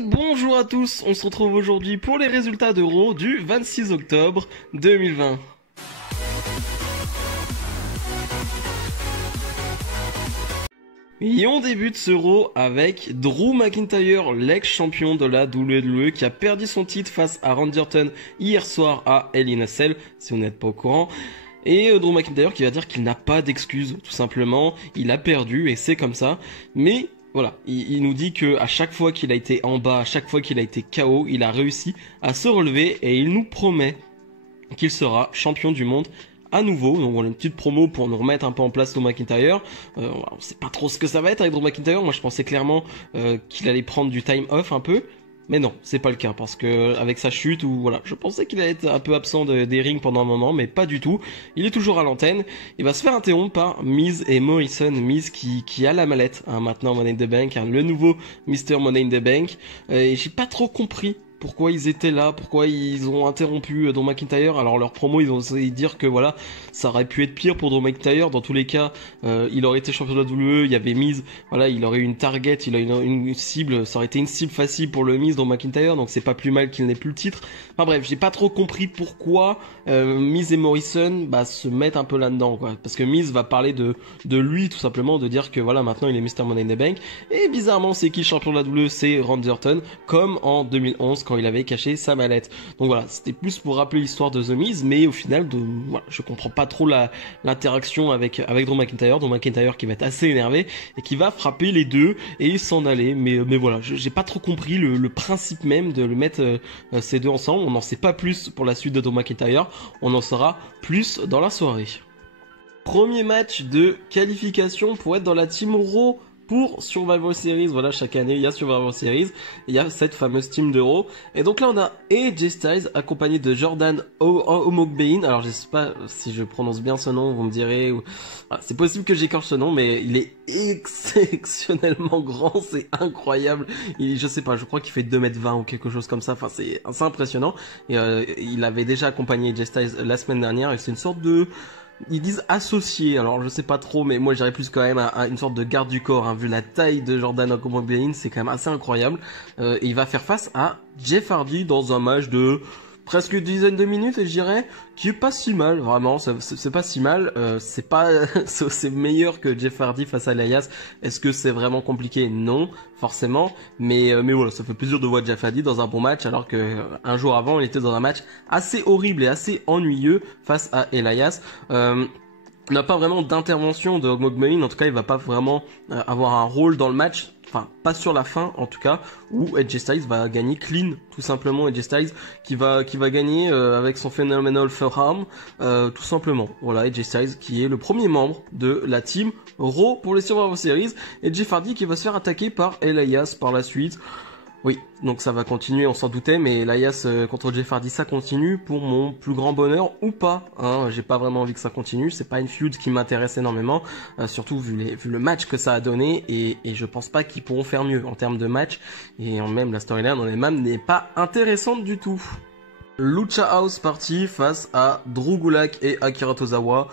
Et bonjour à tous, on se retrouve aujourd'hui pour les résultats d'Euro du 26 octobre 2020. Et on débute ce Euro avec Drew McIntyre, l'ex-champion de la WWE, qui a perdu son titre face à Randy Orton hier soir à Hell in a Cell, si vous n'êtes pas au courant. Et Drew McIntyre qui va dire qu'il n'a pas d'excuses, tout simplement, il a perdu et c'est comme ça. Mais voilà, il nous dit que à chaque fois qu'il a été en bas, à chaque fois qu'il a été KO, il a réussi à se relever et il nous promet qu'il sera champion du monde à nouveau. Donc voilà une petite promo pour nous remettre un peu en place Drew McIntyre. On sait pas trop ce que ça va être avec Drew McIntyre. Moi je pensais clairement qu'il allait prendre du time off un peu. Mais non, c'est pas le cas parce que avec sa chute ou voilà, je pensais qu'il allait être un peu absent des rings pendant un moment, mais pas du tout. Il est toujours à l'antenne. Il va se faire interrompre par Miz et Morrison. Miz qui a la mallette maintenant Money in the Bank, le nouveau Mr. Money in the Bank. Et j'ai pas trop compris pourquoi ils étaient là, pourquoi ils ont interrompu Drew McIntyre. Alors leur promo, ils ont essayé de dire que voilà, ça aurait pu être pire pour Drew McIntyre. Dans tous les cas, il aurait été champion de la WWE, il y avait Miz, voilà, il aurait eu une target, il a une cible, ça aurait été une cible facile pour le Miz, Drew McIntyre, donc c'est pas plus mal qu'il n'ait plus le titre. Enfin bref, j'ai pas trop compris pourquoi Miz et Morrison se mettent un peu là-dedans, quoi. Parce que Miz va parler de lui, tout simplement, de dire que voilà, maintenant il est Mr. Money in the Bank. Et bizarrement, c'est qui le champion de la WWE? C'est Randy Orton, comme en 2011 quand il avait caché sa mallette. Donc voilà, c'était plus pour rappeler l'histoire de The Miz, mais au final, voilà, je comprends pas trop l'interaction avec Drew McIntyre. Drew McIntyre qui va être assez énervé et qui va frapper les deux et s'en aller. Mais voilà, j'ai pas trop compris le principe même de le mettre ces deux ensemble. On n'en sait pas plus pour la suite de Drew McIntyre. On en saura plus dans la soirée. Premier match de qualification pour être dans la Team Raw pour Survivor Series. Voilà, chaque année il y a Survivor Series, il y a cette fameuse team d'Euro. Et donc là on a AJ Styles accompagné de Jordan Omogbein. Alors je sais pas si je prononce bien ce nom, vous me direz. Voilà, c'est possible que j'écorche ce nom, mais il est exceptionnellement grand, c'est incroyable. Je sais pas, je crois qu'il fait 2m20 ou quelque chose comme ça. Enfin c'est assez impressionnant. Et il avait déjà accompagné AJ Styles la semaine dernière et c'est une sorte de... Ils disent associé, alors je sais pas trop, mais moi j'irais plus quand même à une sorte de garde du corps, hein. Vu la taille de Jordan Omogbein, c'est quand même assez incroyable. Et il va faire face à Jeff Hardy dans un match de presque une dizaine de minutes, et je dirais, qui est pas si mal, vraiment, c'est pas si mal. C'est pas, c'est meilleur que Jeff Hardy face à Elias. Est-ce que c'est vraiment compliqué? Non, forcément. Mais voilà, ça fait plaisir de voir Jeff Hardy dans un bon match, alors que un jour avant, il était dans un match assez horrible et assez ennuyeux face à Elias. On n'a pas vraiment d'intervention de Omogbein, en tout cas il va pas vraiment avoir un rôle dans le match, enfin pas sur la fin en tout cas, où AJ Styles va gagner clean, tout simplement. AJ Styles qui va gagner avec son Phenomenal Forearm, tout simplement. Voilà, AJ Styles qui est le premier membre de la team Raw pour les Survivor Series, et Jeff Hardy qui va se faire attaquer par Elias par la suite. Oui, donc ça va continuer, on s'en doutait, mais Elias contre Jeff Hardy, ça continue pour mon plus grand bonheur ou pas, hein. J'ai pas vraiment envie que ça continue, c'est pas une feud qui m'intéresse énormément, surtout vu le match que ça a donné, et je pense pas qu'ils pourront faire mieux en termes de match, et même la storyline en elle-même n'est pas intéressante du tout. Lucha House Party face à Drew Gulak et Akira Tozawa.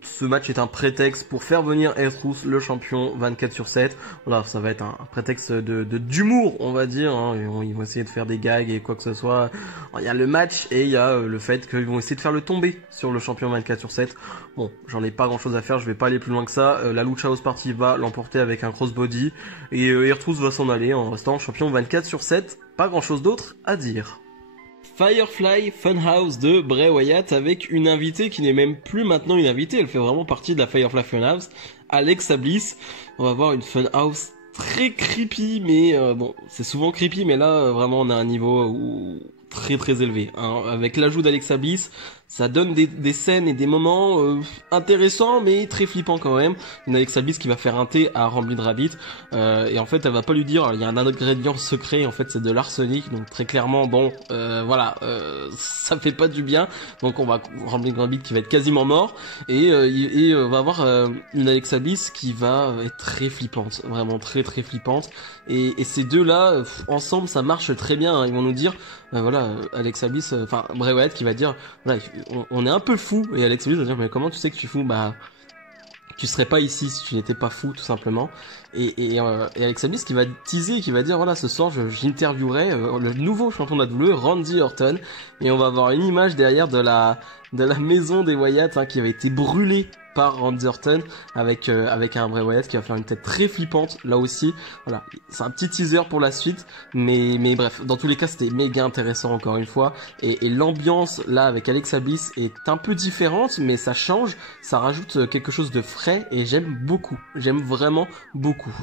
Ce match est un prétexte pour faire venir R-Truth, le champion 24/7. Voilà, ça va être un prétexte d'humour, on va dire, hein. Ils vont essayer de faire des gags et quoi que ce soit. Il y a le match et il y a le fait qu'ils vont essayer de faire le tomber sur le champion 24/7. Bon, j'en ai pas grand chose à faire, je vais pas aller plus loin que ça. La Lucha House Party va l'emporter avec un crossbody et R-Truth va s'en aller en restant champion 24/7. Pas grand chose d'autre à dire. Firefly Funhouse de Bray Wyatt avec une invitée qui n'est même plus maintenant une invitée, elle fait vraiment partie de la Firefly Funhouse, Alexa Bliss. On va voir une Funhouse très creepy, mais bon, c'est souvent creepy, mais là vraiment on a un niveau très très élevé, hein. Avec l'ajout d'Alexa Bliss, ça donne des scènes et des moments intéressants mais très flippants quand même. Une Alexa Bliss qui va faire un thé à Ramblin' Rabbit, et en fait elle va pas lui dire, il y a un ingrédient secret, en fait c'est de l'arsenic, donc très clairement bon voilà, ça fait pas du bien, donc on va Ramblin' Rabbit qui va être quasiment mort, et on va avoir une Alexa Bliss qui va être très flippante, vraiment très très flippante, et ces deux là ensemble ça marche très bien, hein. Ils vont nous dire voilà, Alexa Bliss, enfin Bray Wyatt qui va dire voilà, on est un peu fou, et Alexa Bliss va dire mais comment tu sais que tu es fou? Bah tu serais pas ici si tu n'étais pas fou, tout simplement. Et Alexa Bliss qui va teaser, qui va dire voilà, ce soir j'interviewerai le nouveau champion de la WWE, Randy Orton, et on va avoir une image derrière de la maison des Wyatt, hein, qui avait été brûlée par Randy Orton avec un vrai Wyatt qui va faire une tête très flippante là aussi. Voilà, c'est un petit teaser pour la suite, mais bref, dans tous les cas c'était méga intéressant encore une fois, et l'ambiance là avec Alexa Bliss est un peu différente, mais ça change, ça rajoute quelque chose de frais et j'aime vraiment beaucoup.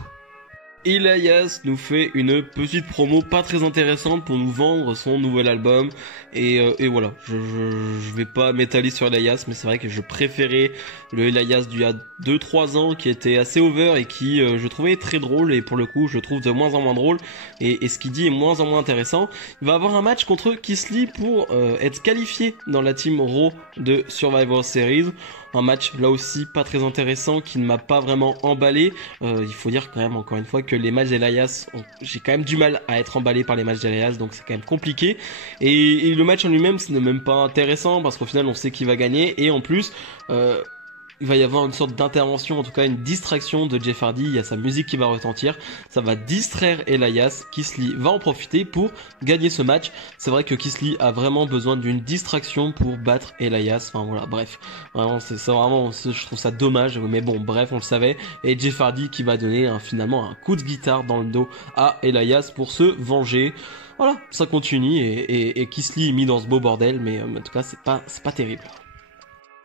Elias nous fait une petite promo pas très intéressante pour nous vendre son nouvel album, et voilà, je vais pas m'étaler sur Elias, mais c'est vrai que je préférais le Elias d'il y a 2-3 ans qui était assez over et qui je trouvais très drôle, et pour le coup je trouve de moins en moins drôle, et ce qu'il dit est moins en moins intéressant. Il va avoir un match contre Keith Lee pour être qualifié dans la team Raw de Survivor Series. Un match là aussi pas très intéressant qui ne m'a pas vraiment emballé. Il faut dire quand même encore une fois que les matchs d'Elias, j'ai quand même du mal à être emballé par les matchs d'Elias, donc c'est quand même compliqué. Et le match en lui-même, ce n'est même pas intéressant parce qu'au final on sait qui va gagner, et en plus il va y avoir une sorte d'intervention, en tout cas une distraction de Jeff Hardy. Il y a sa musique qui va retentir, ça va distraire Elias. Keith Lee va en profiter pour gagner ce match. C'est vrai que Keith Lee a vraiment besoin d'une distraction pour battre Elias. Enfin voilà, bref, vraiment c'est vraiment, je trouve ça dommage, mais bon bref, on le savait. Et Jeff Hardy qui va donner finalement un coup de guitare dans le dos à Elias pour se venger. Voilà, ça continue, et Keith Lee est mis dans ce beau bordel, mais en tout cas c'est pas terrible.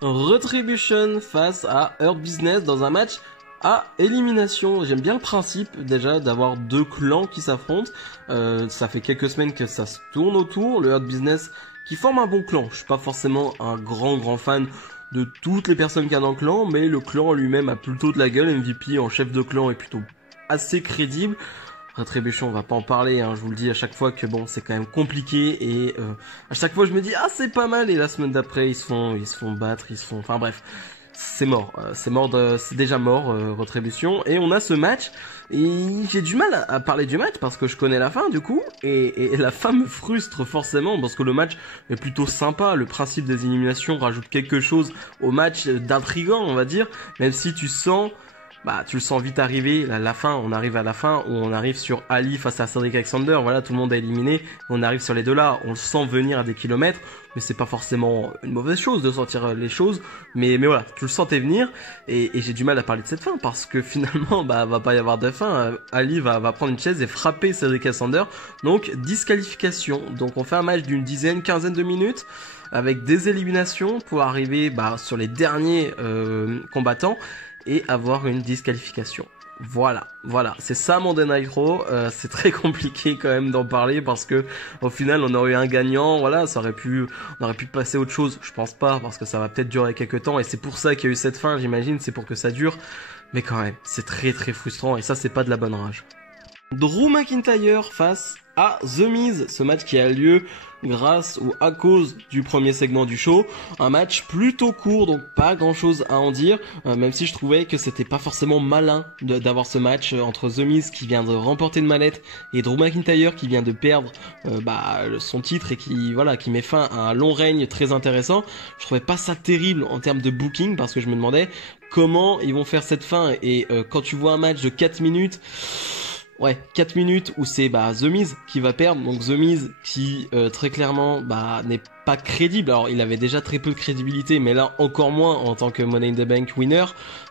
Retribution face à Hurt Business dans un match à élimination. J'aime bien le principe déjà d'avoir deux clans qui s'affrontent. Ça fait quelques semaines que ça se tourne autour. Le Hurt Business qui forme un bon clan. Je suis pas forcément un grand fan de toutes les personnes qu'il y a dans le clan, mais le clan lui-même a plutôt de la gueule. MVP en chef de clan est plutôt assez crédible. Retribution, on va pas en parler, hein, je vous le dis à chaque fois que bon, c'est quand même compliqué, et à chaque fois je me dis ah c'est pas mal, et la semaine d'après ils se font battre, enfin bref, c'est mort, c'est déjà mort, Retribution. Et on a ce match, et j'ai du mal à parler du match parce que je connais la fin du coup, et la fin me frustre forcément parce que le match est plutôt sympa. Le principe des éliminations rajoute quelque chose au match d'intrigant, on va dire, même si tu le sens vite arriver, la fin, on arrive à la fin où on arrive sur Ali face à Cedric Alexander, voilà, tout le monde a éliminé, on arrive sur les deux là, on le sent venir à des kilomètres, mais c'est pas forcément une mauvaise chose de sentir les choses, mais voilà, tu le sentais venir, et j'ai du mal à parler de cette fin, parce que finalement, va pas y avoir de fin. Ali va prendre une chaise et frapper Cedric Alexander, donc disqualification. Donc on fait un match d'une quinzaine de minutes, avec des éliminations pour arriver sur les derniers combattants, et avoir une disqualification. Voilà, c'est ça Monday Night Raw. C'est très compliqué quand même d'en parler parce que au final on aurait eu un gagnant, voilà, on aurait pu passer à autre chose. Je pense pas, parce que ça va peut-être durer quelques temps, et c'est pour ça qu'il y a eu cette fin, j'imagine, c'est pour que ça dure, mais quand même, c'est très frustrant, et ça c'est pas de la bonne rage. Drew McIntyre face à The Miz, ce match qui a lieu grâce ou à cause du premier segment du show. Un match plutôt court, donc pas grand chose à en dire, même si je trouvais que c'était pas forcément malin d'avoir ce match entre The Miz qui vient de remporter une mallette et Drew McIntyre qui vient de perdre son titre, et qui met fin à un long règne très intéressant. Je trouvais pas ça terrible en termes de booking, parce que je me demandais comment ils vont faire cette fin, et quand tu vois un match de 4 minutes, ouais, 4 minutes où c'est The Miz qui va perdre, donc The Miz qui très clairement n'est pas crédible. Alors il avait déjà très peu de crédibilité, mais là encore moins en tant que Money in the Bank winner.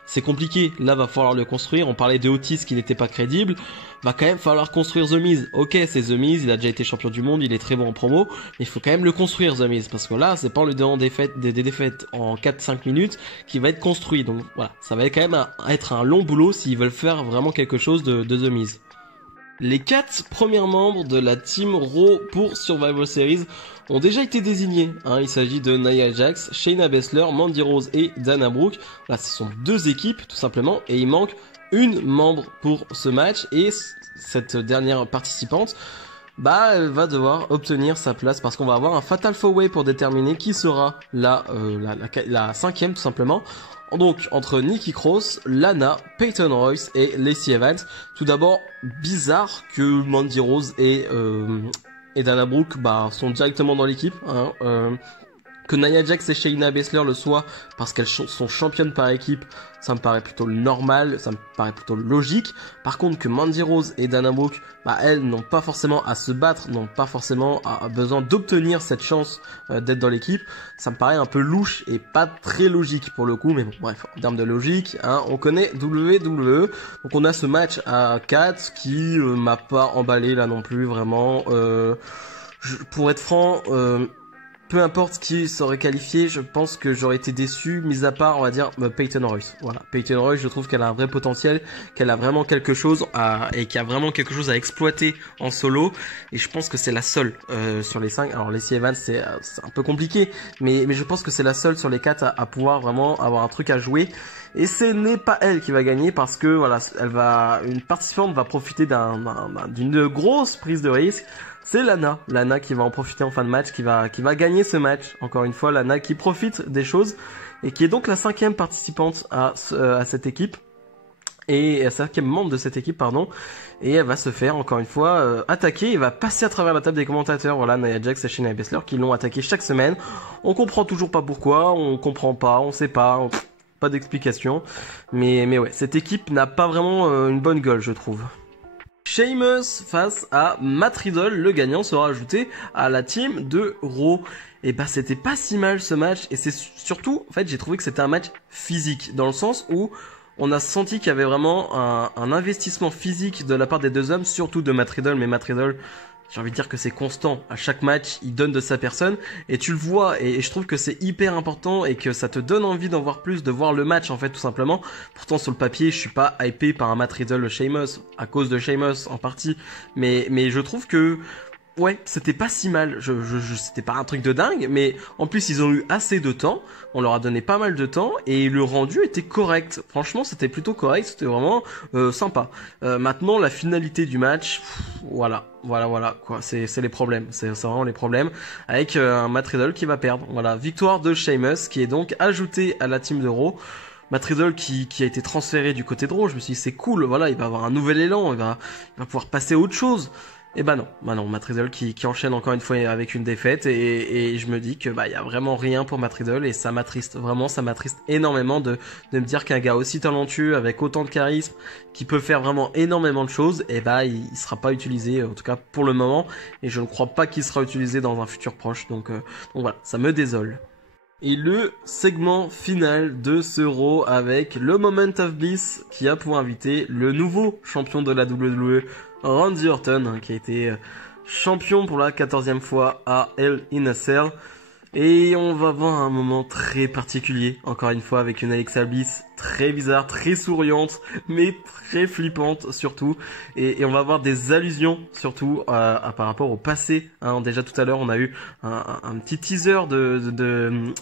C'est compliqué, là va falloir le construire. On parlait de Otis qui n'était pas crédible, va quand même falloir construire The Miz. Ok, c'est The Miz, il a déjà été champion du monde, il est très bon en promo, mais il faut quand même le construire The Miz, parce que là c'est pas le des défaites en 4-5 minutes qui va être construit. Donc voilà, ça va quand même être un long boulot s'ils veulent faire vraiment quelque chose de The Miz. Les 4 premiers membres de la Team Raw pour Survivor Series ont déjà été désignés. Il s'agit de Nia Jax, Shayna Baszler, Mandy Rose et Dana Brooke. Là, ce sont 2 équipes tout simplement, et il manque une membre pour ce match, et cette dernière participante, elle va devoir obtenir sa place, parce qu'on va avoir un Fatal 4-Way pour déterminer qui sera la 5e tout simplement. Donc entre Nikki Cross, Lana, Peyton Royce et Lacey Evans. Tout d'abord, bizarre que Mandy Rose et Dana Brooke sont directement dans l'équipe, Que Nia Jax et Shayna Baszler le soient parce qu'elles sont championnes par équipe, ça me paraît plutôt normal, ça me paraît plutôt logique. Par contre, que Mandy Rose et Dana Brooke, elles n'ont pas forcément à se battre, n'ont pas forcément besoin d'obtenir cette chance d'être dans l'équipe, ça me paraît un peu louche et pas très logique pour le coup. Mais bon, bref, en termes de logique, on connaît WWE. Donc on a ce match à 4 qui m'a pas emballé là non plus vraiment. Pour être franc, peu importe qui serait qualifié, je pense que j'aurais été déçu, mis à part, on va dire, Peyton Royce. Voilà, Peyton Royce, je trouve qu'elle a un vrai potentiel, qu'elle a vraiment quelque chose et qu'il y a vraiment quelque chose à exploiter en solo. Et je pense que c'est la seule sur les 5. Alors Lacey Evans, c'est un peu compliqué, mais je pense que c'est la seule sur les 4 à pouvoir vraiment avoir un truc à jouer. Et ce n'est pas elle qui va gagner parce que voilà, une participante va profiter d'une grosse prise de risque. C'est Lana qui va en profiter en fin de match, qui va gagner ce match. Encore une fois, Lana qui profite des choses et qui est donc la 5e participante à cette équipe et la 5e membre de cette équipe, pardon. Et elle va se faire encore une fois attaquer et va passer à travers la table des commentateurs. Voilà, Nia Jax et Shayna Baszler qui l'ont attaqué chaque semaine. On comprend toujours pas pourquoi, on comprend pas, on sait pas, pas d'explication. Mais ouais, cette équipe n'a pas vraiment une bonne gueule, je trouve. Sheamus face à Matt Riddle, le gagnant sera ajouté à la team de Raw. Et c'était pas si mal ce match, et c'est surtout, en fait, j'ai trouvé que c'était un match physique, dans le sens où on a senti qu'il y avait vraiment un investissement physique de la part des deux hommes, surtout de Matt Riddle, mais Matt Riddle, j'ai envie de dire que c'est constant. À chaque match, il donne de sa personne et tu le vois et je trouve que c'est hyper important et que ça te donne envie d'en voir plus, de voir le match en fait tout simplement. Pourtant sur le papier, je suis pas hypé par un Matt Riddle Sheamus à cause de Sheamus en partie, mais je trouve que ouais, c'était pas si mal. C'était pas un truc de dingue, mais en plus ils ont eu assez de temps. On leur a donné pas mal de temps et le rendu était correct. Franchement, c'était plutôt correct. C'était vraiment sympa. Maintenant, la finalité du match, voilà quoi. C'est les problèmes. C'est vraiment les problèmes avec un Matt Riddle qui va perdre. Voilà, victoire de Sheamus qui est donc ajouté à la team de Raw. Matt Riddle qui a été transféré du côté de Raw. Je me suis dit c'est cool. Voilà, il va avoir un nouvel élan. Il va pouvoir passer à autre chose. Et non, Matt Riddle qui enchaîne encore une fois avec une défaite et je me dis que il y a vraiment rien pour Matt Riddle et ça m'attriste vraiment, ça m'attriste énormément de me dire qu'un gars aussi talentueux avec autant de charisme qui peut faire vraiment énormément de choses, il sera pas utilisé en tout cas pour le moment et je ne crois pas qu'il sera utilisé dans un futur proche donc voilà, ça me désole. Et le segment final de ce Raw avec le Moment of Bliss qui a pour invité le nouveau champion de la WWE, Randy Orton, qui a été champion pour la 14e fois à Hell in a Cell. Et on va voir un moment très particulier, encore une fois, avec une Alexa Bliss très bizarre, très souriante, mais très flippante surtout. Et on va voir des allusions surtout par rapport au passé. Déjà tout à l'heure, on a eu un petit teaser de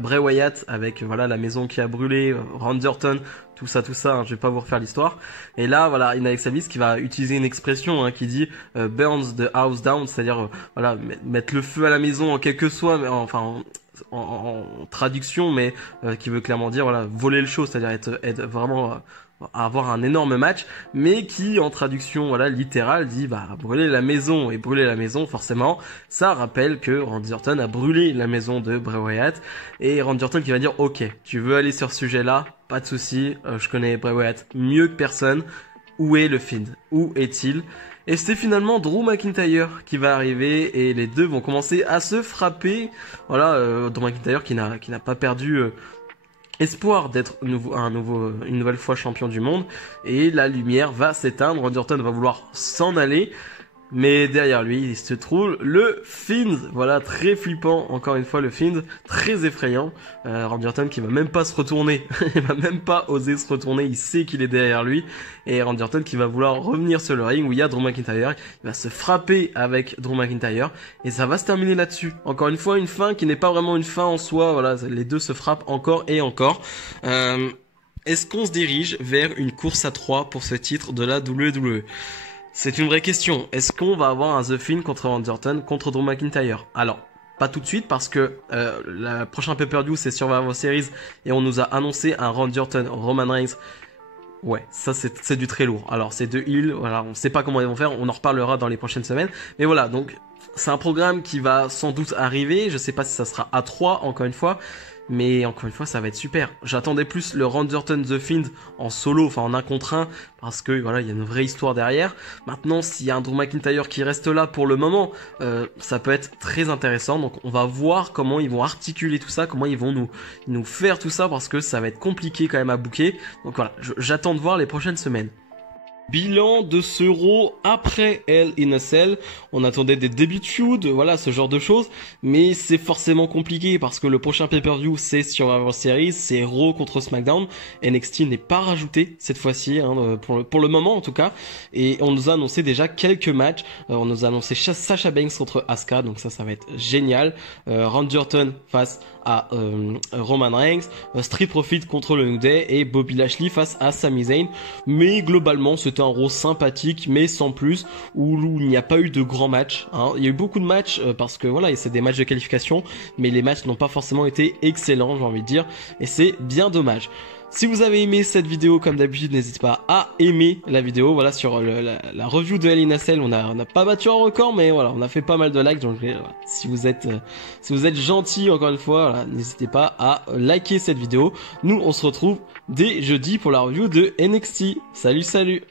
Bray Wyatt avec voilà la maison qui a brûlé, Randy Orton, tout ça, je vais pas vous refaire l'histoire. Et là, voilà, une Alexa Bliss qui va utiliser une expression qui dit burns the house down, c'est-à-dire voilà mettre le feu à la maison en quelque soit, mais enfin en traduction, mais qui veut clairement dire voilà voler le show, c'est-à-dire être vraiment avoir un énorme match, mais qui en traduction voilà littérale dit brûler la maison. Et brûler la maison, forcément ça rappelle que Randy Orton a brûlé la maison de Bray Wyatt, et Randy Orton qui va dire ok, tu veux aller sur ce sujet là, pas de souci, je connais Bray Wyatt mieux que personne, où est le Fiend, où est-il? Et c'est finalement Drew McIntyre qui va arriver et les deux vont commencer à se frapper. Voilà, Drew McIntyre qui n'a pas perdu espoir d'être une nouvelle fois champion du monde. Et la lumière va s'éteindre, Randy Orton va vouloir s'en aller. Mais derrière lui, il se trouve le Fiend. Voilà, très flippant, encore une fois, le Fiend, très effrayant. Randy Orton qui va même pas se retourner, il va même pas oser se retourner, il sait qu'il est derrière lui. Et Randy Orton qui va vouloir revenir sur le ring où il y a Drew McIntyre, il va se frapper avec Drew McIntyre et ça va se terminer là-dessus. Encore une fois, une fin qui n'est pas vraiment une fin en soi, voilà, les deux se frappent encore et encore. Est-ce qu'on se dirige vers une course à 3 pour ce titre de la WWE ? C'est une vraie question. Est-ce qu'on va avoir un The Fiend contre Randy Orton contre Drew McIntyre? Alors, pas tout de suite parce que le prochain pay-per-view c'est Survivor Series et on nous a annoncé un Randy Orton Roman Reigns Ouais, ça c'est du très lourd. Alors c'est de heal, voilà, on sait pas comment ils vont faire, on en reparlera dans les prochaines semaines. Mais voilà, donc c'est un programme qui va sans doute arriver, je sais pas si ça sera à 3 encore une fois, mais encore une fois ça va être super. J'attendais plus le Randerton The Fiend en solo, enfin en 1 contre 1, parce que voilà, il y a une vraie histoire derrière. Maintenant, s'il y a un Drew McIntyre qui reste là pour le moment, ça peut être très intéressant. Donc on va voir comment ils vont articuler tout ça, comment ils vont nous faire tout ça, parce que ça va être compliqué quand même à booker. Donc voilà, j'attends de voir les prochaines semaines. Bilan de ce Raw après Hell in a Cell. On attendait des débuts de feud, voilà, ce genre de choses. Mais c'est forcément compliqué parce que le prochain pay-per-view, c'est Survivor Series, c'est Raw contre SmackDown. NXT n'est pas rajouté cette fois-ci, hein, pour le moment en tout cas. Et on nous a annoncé déjà quelques matchs. On nous a annoncé Sasha Banks contre Asuka, donc ça va être génial. Randy Orton face à Roman Reigns. Street Profits contre le New Day et Bobby Lashley face à Sami Zayn. Mais globalement, c'était un Raw sympathique, mais sans plus, où il n'y a pas eu de grands matchs. Hein. Il y a eu beaucoup de matchs parce que voilà, c'est des matchs de qualification, mais les matchs n'ont pas forcément été excellents, j'ai envie de dire, et c'est bien dommage. Si vous avez aimé cette vidéo, comme d'habitude, n'hésitez pas à aimer la vidéo. Voilà, sur la review de Hell in a Cell, on a pas battu un record, mais voilà, on a fait pas mal de likes. Donc voilà, si vous êtes gentil, encore une fois, voilà, n'hésitez pas à liker cette vidéo. Nous, on se retrouve dès jeudi pour la review de NXT. Salut, salut!